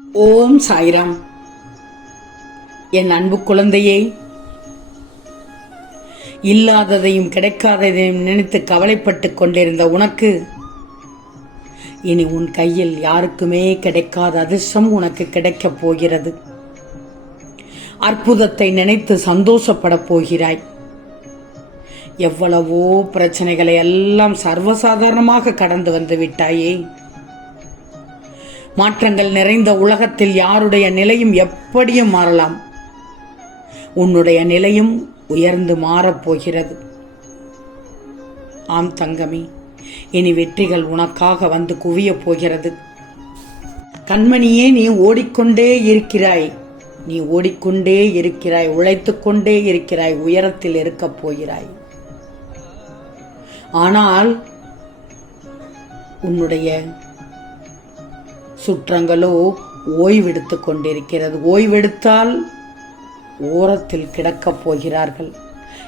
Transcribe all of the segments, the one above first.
ஓம் சாய்ராம். என் அன்பு குழந்தையே இல்லாததையும் கிடைக்காததையும் நினைத்து கவலைப்பட்டு கொண்டிருந்த உனக்கு இனி உன் கையில் யாருக்குமே கிடைக்காத அதிர்ஷ்டம் உனக்கு கிடைக்கப் போகிறது. அற்புதத்தை நினைத்து சந்தோஷப்படப் போகிறாய். எவ்வளவோ பிரச்சனைகளை எல்லாம் சர்வசாதாரணமாக கடந்து வந்து விட்டாயே. மாற்றங்கள் நிறைந்த உலகத்தில் யாருடைய நிலையும் எப்படியும் மாறலாம்? உன்னுடைய நிலையும் உயர்ந்து மாறப்போகிறது ஆம் தங்கமி இனி வெற்றிகள் உனக்காக வந்து குவியப் போகிறது. கண்மணியே நீ ஓடிக்கொண்டே இருக்கிறாய். நீ ஓடிக்கொண்டே இருக்கிறாய் உழைத்து கொண்டே இருக்கிறாய் உயரத்தில் இருக்கப் போகிறாய். ஆனால் உன்னுடைய சுற்றங்களோ ஓய்வெடுத்துக் கொண்டிருக்கிறது. ஓய்வெடுத்தால் ஓரத்தில் கிடக்கப் போகிறார்கள்.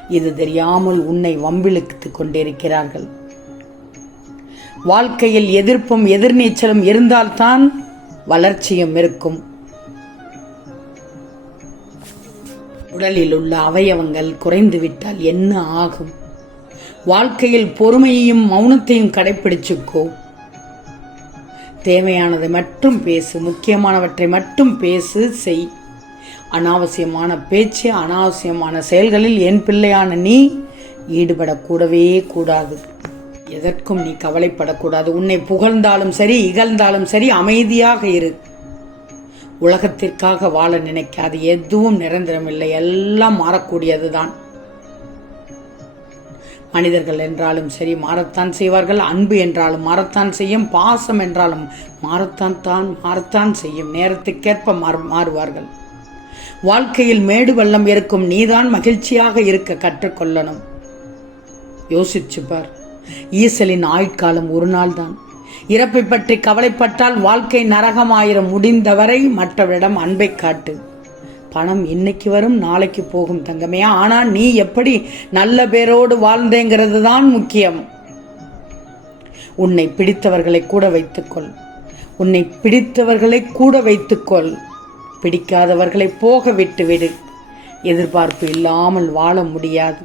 இது தெரியாமல் உன்னை வம்பிழுத்துக் கொண்டிருக்கிறார்கள். வாழ்க்கையில் எதிர்ப்பும் எதிர்நீச்சலும் இருந்தால்தான் வளர்ச்சியும் இருக்கும். உடலில் உள்ள அவயவங்கள் குறைந்துவிட்டால் என்ன ஆகும்? வாழ்க்கையில் பொறுமையையும் மௌனத்தையும் கடைபிடிச்சுக்கோ தேவையானதை மட்டும் பேசு முக்கியமானவற்றை மட்டும் பேசு செய். அனாவசியமான பேச்சு அனாவசியமான செயல்களில் என் பிள்ளையான நீ ஈடுபடக்கூடவே கூடாது. எதற்கும் நீ கவலைப்படக்கூடாது. உன்னை புகழ்ந்தாலும் சரி இகழ்ந்தாலும் சரி அமைதியாக இரு. உலகத்திற்காக வாழ நினைக்காது. எதுவும் நிரந்தரமில்லை. எல்லாம் மாறக்கூடியதுதான். மனிதர்கள் என்றாலும் சரி மாறத்தான் செய்வார்கள். அன்பு என்றாலும் மாறத்தான் செய்யும். பாசம் என்றாலும் மாறத்தான் தான் மாறத்தான் செய்யும். நேரத்துக்கேற்ப மாறு மாறுவார்கள். வாழ்க்கையில் மேடு வெள்ளம் இருக்கும். நீதான் மகிழ்ச்சியாக இருக்க கற்றுக்கொள்ளணும். யோசிச்சு பார். ஈசலின் ஆயுட்காலம் ஒரு நாள் தான் இறப்பை பற்றி கவலைப்பட்டால் வாழ்க்கை நரகமாயிரம். முடிந்தவரை மற்றவரிடம் அன்பை காட்டு. பணம் இன்னைக்கு வரும் நாளைக்கு போகும் தங்கமே. ஆனால் நீ எப்படி நல்ல பேரோடு வாழ்ந்தேங்கிறது தான் முக்கியம். உன்னை பிடித்தவர்களை கூட வைத்துக்கொள். உன்னை பிடித்தவர்களை கூட வைத்துக்கொள். பிடிக்காதவர்களை போக விட்டுவிடு எதிர்பார்ப்பு இல்லாமல் வாழ முடியாது.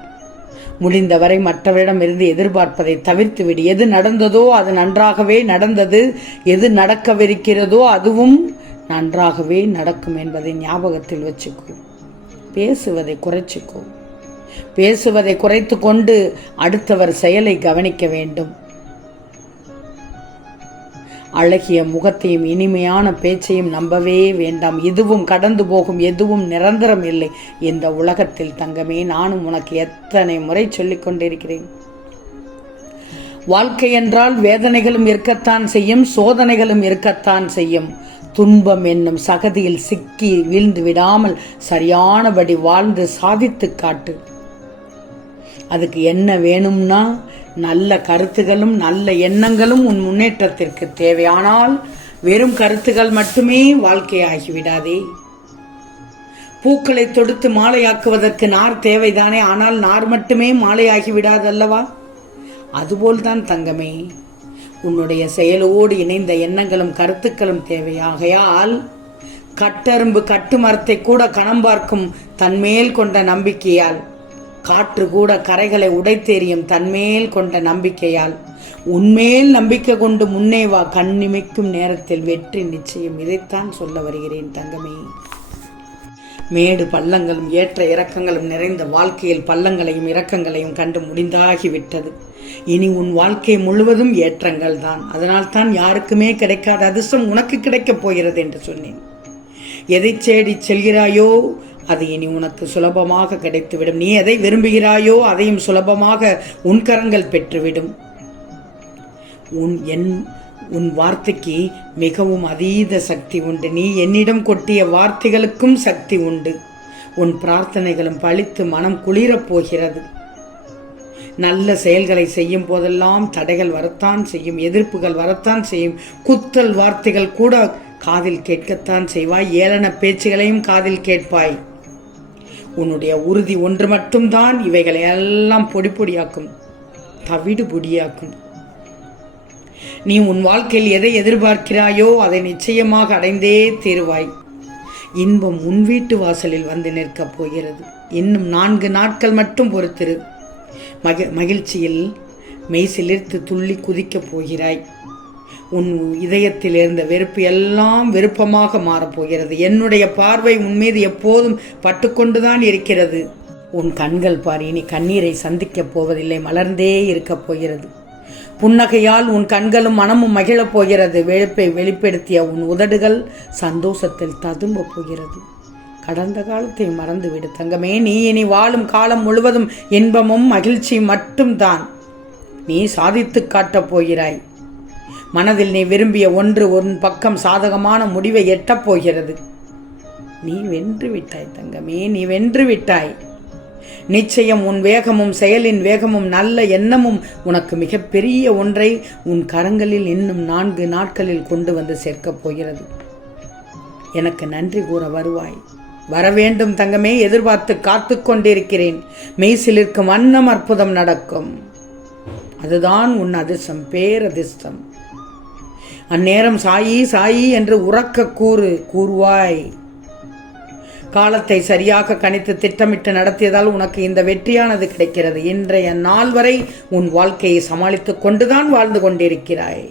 முடிந்தவரை மற்றவரிடம் இருந்து எதிர்பார்ப்பதை தவிர்த்து விடு. எது நடந்ததோ அது நன்றாகவே நடந்தது. எது நடக்கவிருக்கிறதோ அதுவும் நன்றாகவே நடக்கும் என்பதை ஞாபகத்தில் வச்சுக்கோ. பேசுவதை குறைச்சிக்கோ. பேசுவதை குறைத்து கொண்டு அடுத்தவர் செயலை கவனிக்க வேண்டும். அழகிய முகத்தையும் இனிமையான பேச்சையும் நம்பவே வேண்டாம். இதுவும் கடந்து போகும் எதுவும் நிரந்தரம் இல்லை. இந்த உலகத்தில் தங்கமே நானும் உனக்கு எத்தனை முறை சொல்லிக் கொண்டிருக்கிறேன். வாழ்க்கை என்றால் வேதனைகளும் இருக்கத்தான் செய்யும் சோதனைகளும் இருக்கத்தான் செய்யும். துன்பம் என்னும் சகதியில் சிக்கி வீழ்ந்து விடாமல் சரியானபடி வாழ்ந்து சாதித்து காட்டு. அதுக்கு என்ன வேணும்னா நல்ல கருத்துகளும் நல்ல எண்ணங்களும் உன் முன்னேற்றத்திற்கு தேவையானால் வெறும் கருத்துகள் மட்டுமே வாழ்க்கையாகிவிடாதே. பூக்களை தொடுத்து மாலையாக்குவதற்கு நார் தேவைதானே ஆனால் நார் மட்டுமே மாலையாகி விடாதல்லவா அதுபோல்தான் தங்கமே. உன்னுடைய செயலோடு இணைந்த எண்ணங்களும் கருத்துக்களும் தேவையாகையால் கட்டரும்பு கட்டுமரத்தை கூட கணம் பார்க்கும் தன்மேல் கொண்ட நம்பிக்கையால் காற்று கூட கரைகளை உடைத்தெறியும் தன்மேல் கொண்ட நம்பிக்கையால் உன்மேல் நம்பிக்கை கொண்டு முன்னே வா கண்ணிமைக்கும் நேரத்தில் வெற்றி நிச்சயம் இதைத்தான் சொல்ல வருகிறேன் தங்கமே. மேடு பள்ளங்களும் ஏற்ற இறக்கங்களும் நிறைந்த வாழ்க்கையில் பள்ளங்களையும் இறக்கங்களையும் கண்டு முடிந்தாகிவிட்டது. இனி உன் வாழ்க்கை முழுவதும் ஏற்றங்கள் தான். அதனால் தான் யாருக்குமே கிடைக்காத அதிர்ஷ்டம் உனக்கு கிடைக்கப் போகிறது என்று சொன்னேன். எதை தேடி செல்கிறாயோ அது இனி உனக்கு சுலபமாக கிடைத்துவிடும். நீ எதை விரும்புகிறாயோ அதையும் சுலபமாக உன் கரங்கள் பெற்றுவிடும். உன் என் உன் வார்த்தைக்கு மிகவும் அதீத சக்தி உண்டு. நீ என்னிடம் கொட்டிய வார்த்தைகளுக்கும் சக்தி உண்டு. உன் பிரார்த்தனைகளும் பழித்து மனம் குளிரப் போகிறது. நல்ல செயல்களை செய்யும் போதெல்லாம் தடைகள் வரத்தான் செய்யும் எதிர்ப்புகள் வரத்தான் செய்யும். குத்தல் வார்த்தைகள் கூட காதில் கேட்கத்தான் செய்வாய் ஏளன பேச்சுகளையும் காதில் கேட்பாய். உன்னுடைய உறுதி ஒன்று மட்டும்தான் இவைகளை எல்லாம் பொடி பொடியாக்கும் தவிடு பொடியாக்கும். நீ உன் வாழ்க்கையில் எதை எதிர்பார்க்கிறாயோ அதை நிச்சயமாக அடைந்தே தீருவாய். இன்பம் உன் வீட்டு வாசலில் வந்து நிற்கப் போகிறது. இன்னும் நான்கு நாட்கள் மட்டும் பொறுத்திரு. மகி மகிழ்ச்சியில் மெய் சிலிர்த்து துள்ளி குதிக்கப் போகிறாய். உன் இதயத்தில் இருந்த வெறுப்பு எல்லாம் விருப்பமாக மாறப்போகிறது என்னுடைய பார்வை உன் மீது எப்போதும் பட்டுக்கொண்டுதான் இருக்கிறது. உன் கண்கள் பார் இனி கண்ணீரை சந்திக்கப் போவதில்லை மலர்ந்தே இருக்கப் போகிறது. புன்னகையால் உன் கண்களும் மனமும் மகிழப் போகிறது. வெளுப்பை வெளிப்படுத்திய உன் உதடுகள் சந்தோஷத்தில் ததும்பப் போகிறது. கடந்த காலத்தை மறந்துவிடு தங்கமே. நீ இனி வாழும் காலம் முழுவதும் இன்பமும் மகிழ்ச்சி மட்டும்தான். நீ சாதித்துக் காட்டப் போகிறாய். மனதில் நீ விரும்பிய ஒன்று உன் பக்கம் சாதகமான முடிவை எட்டப் போகிறது. நீ வென்று விட்டாய் தங்கமே நீ வென்று விட்டாய். நிச்சயம் உன் வேகமும் செயலின் வேகமும் நல்ல எண்ணமும் உனக்கு மிகப்பெரிய ஒன்றை உன் கரங்களில் இன்னும் நான்கு நாட்களில் கொண்டு வந்து சேர்க்கப் போகிறது. எனக்கு நன்றி கூற வருவாய். வரவேண்டும் தங்கமே எதிர்பார்த்து காத்து கொண்டிருக்கிறேன். மெய்சிலிருக்கும் வண்ணம் அற்புதம் நடக்கும். அதுதான் உன் அதிர்ஷ்டம் பேரதிர்ஷ்டம். அந்நேரம் சாயி சாயி என்று உறக்க கூறு கூறுவாய். காலத்தை சரியாக கணித்து திட்டமிட்டு நடத்தியதால் உனக்கு இந்த வெற்றியானது கிடைக்கிறது. இன்றைய நாள் வரை உன் வாழ்க்கையை சமாளித்துக் கொண்டுதான் வாழ்ந்து கொண்டிருக்கிறாய்.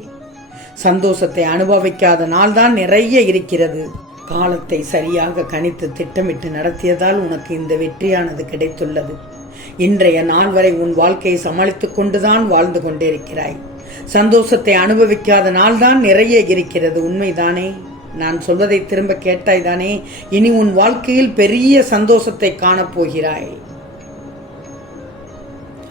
சந்தோஷத்தை அனுபவிக்காத நாள்தான் நிறைய இருக்கிறது. காலத்தை சரியாக கணித்து திட்டமிட்டு நடத்தியதால் உனக்கு இந்த வெற்றியானது கிடைத்துள்ளது. இன்றைய நாள் வரை உன் வாழ்க்கையை சமாளித்துக் கொண்டுதான் வாழ்ந்து கொண்டிருக்கிறாய். சந்தோஷத்தை அனுபவிக்காத நாள்தான் நிறைய இருக்கிறது. உண்மைதானே? நான் சொல்வதை திரும்ப கேட்டாய் தானே? இனி உன் வாழ்க்கையில் பெரிய சந்தோஷத்தை காணப்போகிறாய்.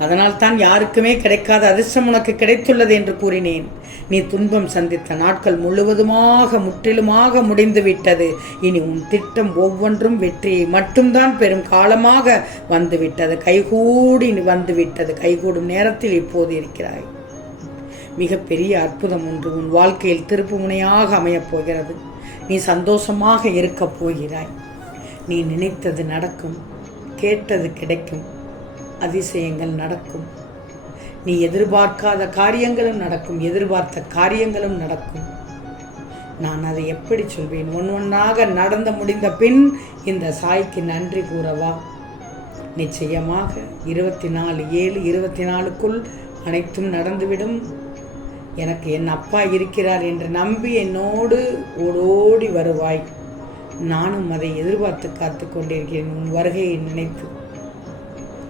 அதனால் தான் யாருக்குமே கிடைக்காத அதிர்ஷ்டம் உனக்கு கிடைத்துள்ளது என்று கூறினேன். நீ துன்பம் சந்தித்த நாட்கள் முழுவதுமாக முற்றிலுமாக முடிந்து விட்டது இனி உன் திட்டம் ஒவ்வொன்றும் வெற்றியை மட்டும்தான் பெரும் காலமாக வந்துவிட்டது. கைகூடி வந்துவிட்டது. கைகூடும் நேரத்தில் இப்போது இருக்கிறாய். மிகப்பெரிய அற்புதம் ஒன்று உன் வாழ்க்கையில் திருப்பு முனையாக அமையப் போகிறது. நீ சந்தோஷமாக இருக்கப் போகிறாய். நீ நினைத்தது நடக்கும் கேட்டது கிடைக்கும். அதிசயங்கள் நடக்கும். நீ எதிர்பார்க்காத காரியங்களும் நடக்கும். எதிர்பார்த்த காரியங்களும் நடக்கும். நான் அதை எப்படி சொல்வேன்? ஒன் ஒன்றாக நடந்து முடிந்த பின் இந்த சாய்க்கு நன்றி கூறவா? நிச்சயமாக இருபத்தி நாலு ஏழு இருபத்தி நாலுக்குள் அனைத்தும் நடந்துவிடும். எனக்கு என் அப்பா இருக்கிறார் என்று நம்பி என்னோடு ஓடோடி வருவாய். நானும் அதை எதிர்பார்த்து காத்து கொண்டிருக்கிறேன். உன் வருகையை நினைத்து.